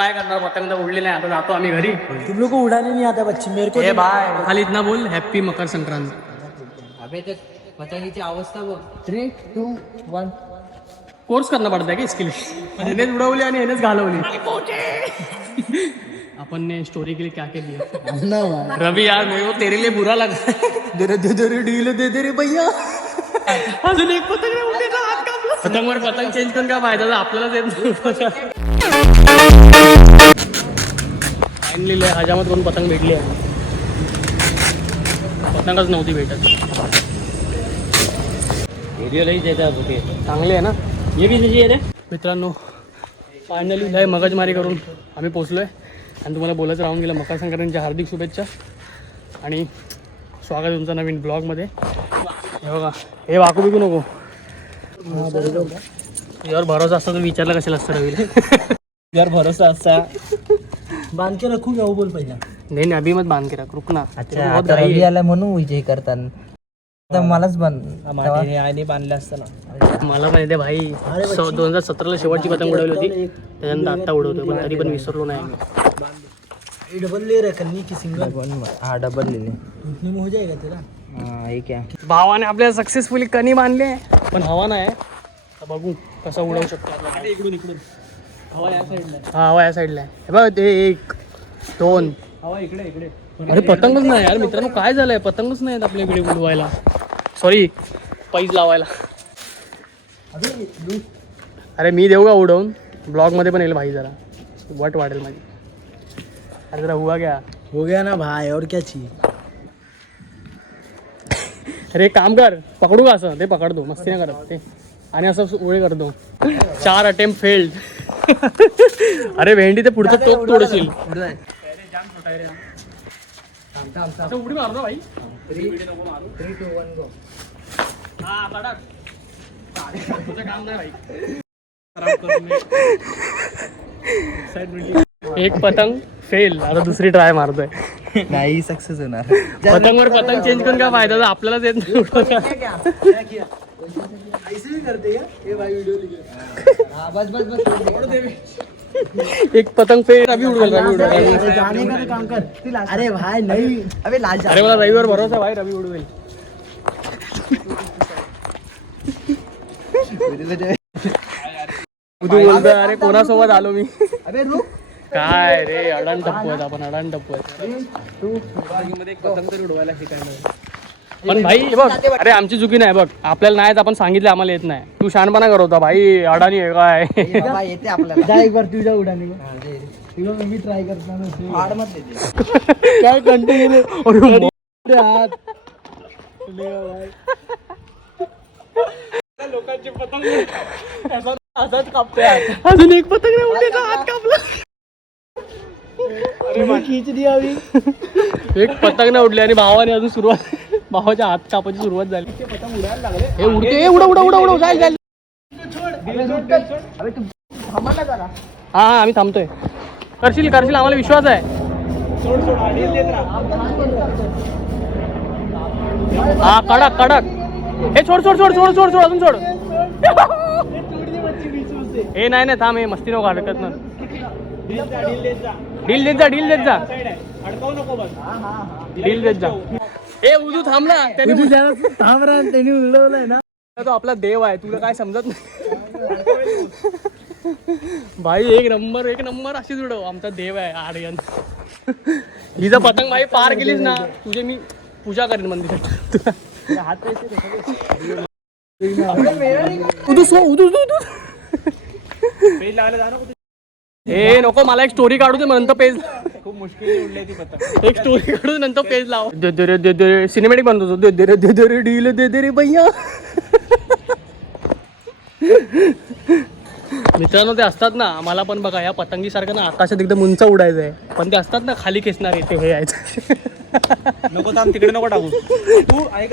काय करणार, पतंग तर उडले नाही, आता जातो आम्ही घरी. तुम लोग को उड़ाने नहीं आता बच्चे, मेरे को ए बाय खाली इतना बोल हॅप्पी मकर संक्रांत. अबे ते पतंगीची अवस्था बघ. 3, 2, 1. कोर्स करना पडता है की इसके लिए. हेनेच उडवली आणि हेनेच घालवली. अपन ने स्टोरी के लिए क्या क्या दिया. रवि यार मेरे को तेरे लिए बुरा लगा. दे डील दे रे भैया. अजून एक पतंग नाही उडले, हात कापला. पतंगवर पतंग चेंज करून काय फायदा, आपल्यालाच येत नाही. फायनली हजामत करून पतंग भेटली आहे. पतंगच नव्हती भेटत. व्हिडिओ लई देतात ओके. चांगले आहे ना. ये भी लीजिए रे मित्रांनो, फायनली लय मगजमारी करून आम्ही पोचलो आहे. आणि तुम्हाला बोलायचं राहून गेलं, मकर संक्रांतीच्या हार्दिक शुभेच्छा आणि स्वागत आहे तुमचं नवीन ब्लॉगमध्ये. हे बघा, हे वाकू बिकू नको. यावर भरोसा असता तर विचारलं कशाला असतं रवीला. यार भरोसा असा बांध के रखू क्या, वो बोल पहिला. नाही अभी मत बांध के रख, रुक ना. अच्छा आता रवी आला म्हणून विजय करताना तर मलाच आणि बांधलं असतं ना. मला माहिती आहे भाई, 2017ला शेवटची पतंग उडवली होती, त्याच्यानंतर आत्ता उडवतोय, पण तरी पण विसरलो नाही. डबल ले रहा करनी की सिंगल. हाँ डबल ले ले, उतने में हो जाएगा तेरा. हाँ ये क्या भावाने आपल्याला सक्सेसफुली कणी बांधले, पण हवा नाही. बघू कसा उडवू शकतो. इकडून हवा या साईडला. हा हवा या साईडला आहे. हे बघ ते 1, 2 हवा इकडे इकडे. अरे पतंगच नाही यार मित्रांनो, काय झालंय, पतंगच नाही आपल्या इकडे उडवायला, सॉरी पैज लावायला. अरे मी देऊ का उडवून, ब्लॉगमध्ये पण येईल भाई, जरा वट वाढेल माझी. अरे जरा हुआ क्या, हो गया ना भाई, और क्या चाहिए. अरे काम कर, पकडू का असं, ते पकडतो, मस्ती नाही करत ते, आणि असं उळे करतो. 4 अटेम्प्ट फेल्ड. अरे भेंडी ते पुढचं टोक तोडशील. उडी मारतो भाई. 3, 2, 1 गो. हा कडक. तुझं काम नाही भाई. एक पतंग फेल, आता दुसरी ट्राय मारतोय. नाही सक्सेस होणार. पतंगवर पतंग चेंज करून काय फायदा, आपल्यालाच येत नाही. ऐसे भी करते क्या ये भाई वीडियो लिखे. हां बस बस बस. एक पतंग फेल. रवि उडवेल, रवि उडवेल. जाने का काम कर. अरे भाई नहीं, अबे लाल. अरे मला रविवर भरोसा आहे भाई, रवि उडवेल. तू बोलतोय अरे कोणासोबत आलो मी. अबे रुक. काय रे, अडाण टप्पू आहेत आपण, अडाण टप्पू आहेत. पतंग तरी उडवायला शिकायला. पण भाई हे बघ, अरे आमची चुकी नाही बघ, आपल्याला नाही आपण सांगितले, आम्हाला येत नाही. तू शहाणपणा करत होता भाई, अडाणी आहे काय. येते आपल्याला. जा एक बार तुझ्या उडाने. हां मी ट्राय करताना हाड मत देते. काय कंटिन्यू. अरे हात लोकांची पतंग असंच कापतोय. अजून एक पतंग नाही उडले, हात कापला. अरे खीच दिया अभी. एक पतंग नाही उडली आणि भावाने अजून सुरुवात, भावाच्या हात कापायची सुरुवात झाली. पतंग उडायला लागले. हे उडते, उडव उडव उडव उडव, जाईल जाईल. अबे तू थांबा ना जरा. हा हा आम्ही थांबतोय. करशील करशील, आम्हाला विश्वास आहे. हा कडक कडक. हे सोड सोड सोड सोड सोड सोड, अजून सोड. हे नाही नाही थांब, हे मस्ती नको हरकत ना. डील देत जा, डील देत जा, डील देत जा. हे उदू थांब ना, त्याने थांब रा, त्यांनी उडवलंय ना. तो आपला देव आहे, तुला काय समजत नाही भाई. एक नंबर अशीच उडव, आमचा देव आहे आर्यन. ही जर पतंग भाई पार केलीस ना, तुझे मी पूजा करेन मंदिरात. हात पैसे उदू सो उदू उदू. हे नको, मला एक स्टोरी काढू दे, नंतर पेज. खूप मुश्किल उडली ती पतंग. एक स्टोरी काढू नंतर पेज लाव. दे सिनेमॅटिक बनतो. दे डील दे रे भैया. मित्रांनो ते असतात ना, मला पण बघा या पतंगीसारखं ना आकाशात एकदम उंच उडायचं आहे, पण ते असतात ना खाली खेचणारे, ते हे यायचं. नको थांब, तिकडे नको टाकू. तू ऐक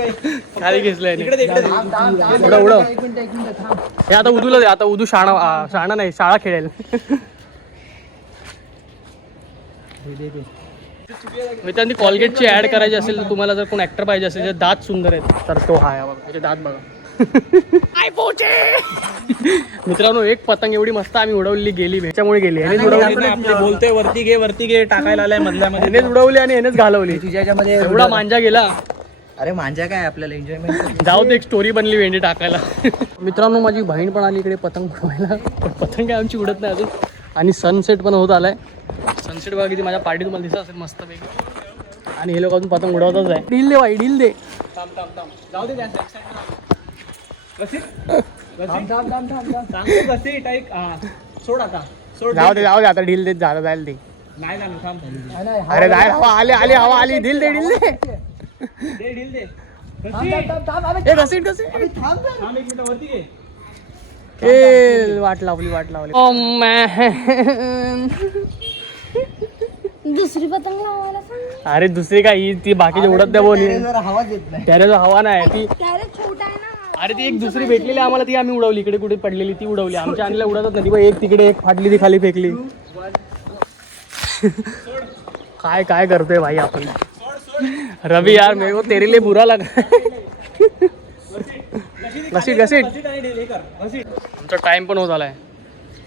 खाली खेचलंय. उडव उडव. हे आता उदूला दे, आता उदू शाळा नाही, शाळा खेळेल. मित्रांनो कॉलगेटची ऍड करायची असेल तर, तुम्हाला जर कोण ऍक्टर पाहिजे असेल, दात सुंदर आहेत तर तो हा, त्याचे दात बघा. काय पोचे मित्रांनो, एक पतंग एवढी मस्त आम्ही उडवली गेली, त्याच्यामुळे गेली. यानेच उडवली, बोलतोय वरती घे टाकायला आलाय मधल्या मध्ये. यानेच उडवली आणि यानेच घालवली. तुझ्यामध्ये एवढा मांजा गेला. अरे मांजा काय आपल्याला एन्जॉयमेंट. जाऊ दे, एक स्टोरी बनली भेंडी टाकायला. मित्रांनो, माझी बहीण पण आली इकडे पतंग उडवायला, पण पतंग काय आमची उडत नाही अजून. आणि सनसेट पण होत आलाय. सनसेट बघा किती माझ्या पार्टी तुम्हाला दिसत असेल मस्त पैकी. आणि हे लोक अजून पतंग उडवतच आहे. डील दे बाई, डील दे. जाऊ दे, जाऊ दे आता डील देत झालं जाईल ते. अरे जाय, हवा आली आली, हवा आली. डील दे, डील दे. ए वाट लावली, वाट लावली. दुसरी पतंग लावायला सांग. अरे दुसरी काय, ही ती बाकीची उडत द्या बोली. हवा देत नाही. त्याला जो हवा नाही ती. त्याला छोटा आहे ना. अरे ती एक दुसरी भेटलेली आम्हाला, ती आम्ही उडवली. इकडे कुठे पडलेली ती उडवली. आमच्या आणल्या उडतच नाही. बघ, एक तिकडे एक फाटली, ती खाली फेकली. काय काय करतोय भाई आपण. रवि यार, मेरे को तेरे लिए बुरा लगा. घसीट घसीट. आमचा टाइम पण होत आलाय.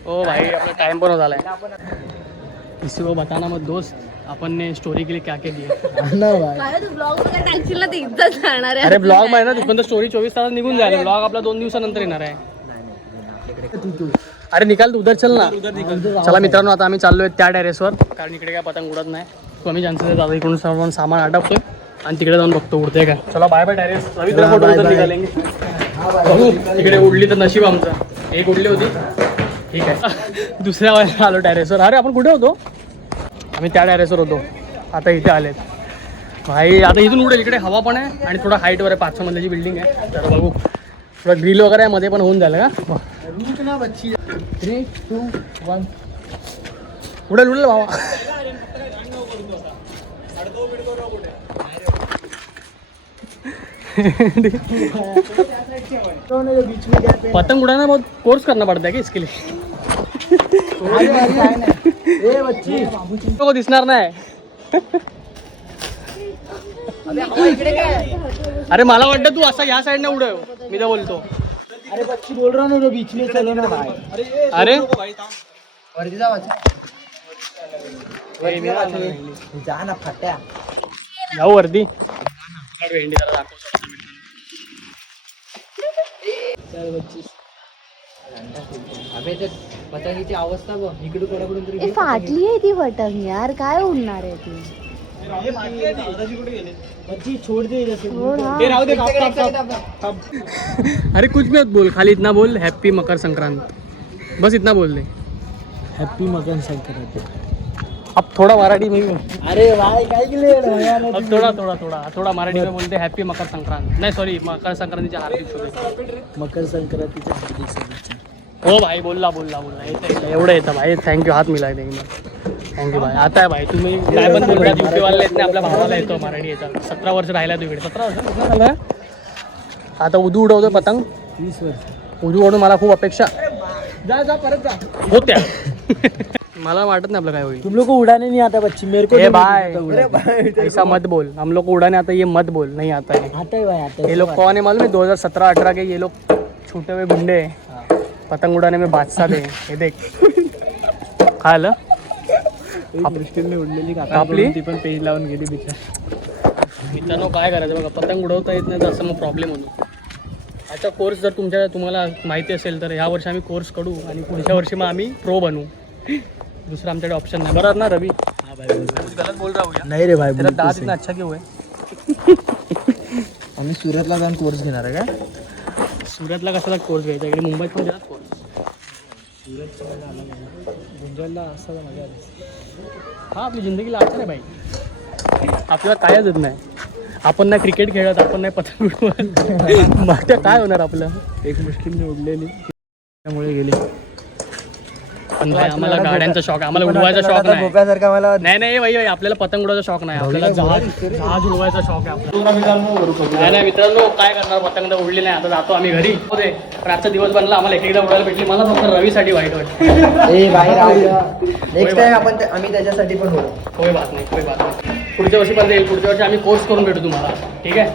ओ भाई, आपला टाइम पण होत आलाय. किसी को बताना मत दोस्त, अपन ने स्टोरी के लिए क्या क्या किया. काय तू ब्लॉग वगैरे टाकशील ना, ते इथंच राहणार आहे. अरे ब्लॉग आहे ना, पण स्टोरी 24 तासात निघून जायला. ब्लॉग आपला 2 दिवसानंतर येणार आहे. अरे निकाल तू उधर चल ना. चला मित्रांनो, आता आम्ही चाललोय त्या टेरेसवर, कारण इकडे काय पतंग उडत नाही. कमी चान्सेस आहेत. आता इकडून सर्व सामान आटपतोय आणि तिकडे जाऊन बघतो उडते का. चला बाय बाय टेरेस. फोटो उधर निघालेंगे. बघू तिकडे उडली तर नशीब आमचं. एक उडली होती, ठीक आहे. दुसऱ्या वेळेला आलो टेरेसवर. अरे आपण कुठे होतो? आम्ही त्या टेरेसवर होतो, आता इथे आलेत भाई. आता इथून उडेल. इकडे हवा पण आहे आणि थोडं हाईटवर आहे. 500 मधल्याची बिल्डिंग आहे. तर बघू, थोडं ग्रिल वगैरे आहे मध्ये, पण होऊन जाईल का. 3, 2, 1 उडेल उडेल भावा. पतंग उड़ाना बहुत कोर्स करना पड़ता है क्या इसके लिए? को दिसणार नाही. अरे मला वाटतं तू असा ह्या साईडने उडव. मी तर बोलतो. अरे बच्ची बोल रहा हूँ, बीच में चलो ना भाई. अरे वरती जा जा ना फाट्या. जाऊ वरती. भेंडी जरा दाखव. अबे ते पतंगीची अवस्था बघ. इकडे कोणाकडून तरी ए, फाटली आहे ती पतंग यार. काय उडणार आहे ती. बच्ची छोड़ दे जैसे. अरे कुछ भी मत बोल, खाली इतना बोल हैप्पी मकर संक्रांत. बस इतना बोल दे. हैप्पी मकर संक्रांति. अब थोड़ा मराठी में. अरे भाई काय केले. अब थोड़ा मराठी में बोलते हैप्पी मकर संक्रांत. नाही सॉरी, मकर संक्रांतीच्या हार्दिक शुभेच्छा. मकर संक्रांतीच्या हार्दिक शुभेच्छा. हो भाई, बोलला येतं एवढं येतं भाई. थँक्यू, हात मिलाय दे. थँक्यू भाई. आता आहे भाई, तुम्ही काय पण बोलता. यूपीवाला येत नाही, आपल्या भावाला येतो मराठी येतं. 17 वर्ष राहिला तू इकडे. 17 वर्ष आता उदू उडवतोय पतंग. 20 वर्ष उदू उडून मला खूप अपेक्षा जा परत जा होत्या. मला वाटत नाही आपलं काय होईल. तुम लोग को उड़ाने नहीं आता बच्ची. मेरे को भाई ऐसा मत बोल. हम लोग को उड़ाने आता, ये मत बोल नहीं आता है. आता है भाई, आता है. ये लोग कौन है मालूम है? 2017-18 के ये लोग छूटे हुए गुंडे हैं. पतंग उड़ाने में बादशाह दे. हे देख काय आलं. दृष्टीने उडलेली कापली? ती पण पेज लावून गेली बिचार. मित्रांनो काय करायचं बघा, पतंग उडवता येत नाही तर असं मग प्रॉब्लेम होतो. आता कोर्स जर तुम्हाला माहिती असेल तर ह्या वर्षी आम्ही कोर्स करू आणि पुढच्या वर्षी मग आम्ही प्रो बनवू. दुसरा आमच्याकडे ऑप्शन नाही. बरोबर ना रवी? हाँ भाई गलत बोल रहा हूँ क्या? नहीं रे भाई. तेरा दात इतना अच्छा क्यों है? आम्ही सुरतला जाऊन कोर्स घेणार आहे का? सुरतला कशाला कोर्स घ्यायचा? इकडे मुंबईत पण देतात कोर्स. गुंजलला असं मजा आली. हा, आपली जिंदगीला अडचण आहे भाई. आपल्याला कायच येत नाही. आपण नाही क्रिकेट खेळत, आपण नाही पतंग उडवत. मग काय होणार आपलं. एक मुश्किलने उडलेली त्यामुळे गेली. पण भाई आम्हाला गाड्यांचा शॉक, आम्हाला उडवायचा शॉक नाही. भोप्यासारखा मला नाही भाई, आपल्याला पतंग उडवायचा शॉक नाही. आपल्याला जहाज उडवायचा शॉक आहे आपल्याला. नाही मित्रांनो, काय करणार. पतंग तर उडली नाही. आता जातो आम्ही घरी. होते पण आजचा दिवस बनला. आम्हाला एकदा उडायला भेटली. मला फक्त रवीसाठी वाईट वाटतं. नेक्स्ट टाइम आपण आम्ही त्याच्यासाठी पण होतो. कोई बात नाही. पुढच्या वर्षी पण येईल. पुढच्या वर्षी आम्ही कोर्स करून भेटू तुम्हाला. ठीक आहे.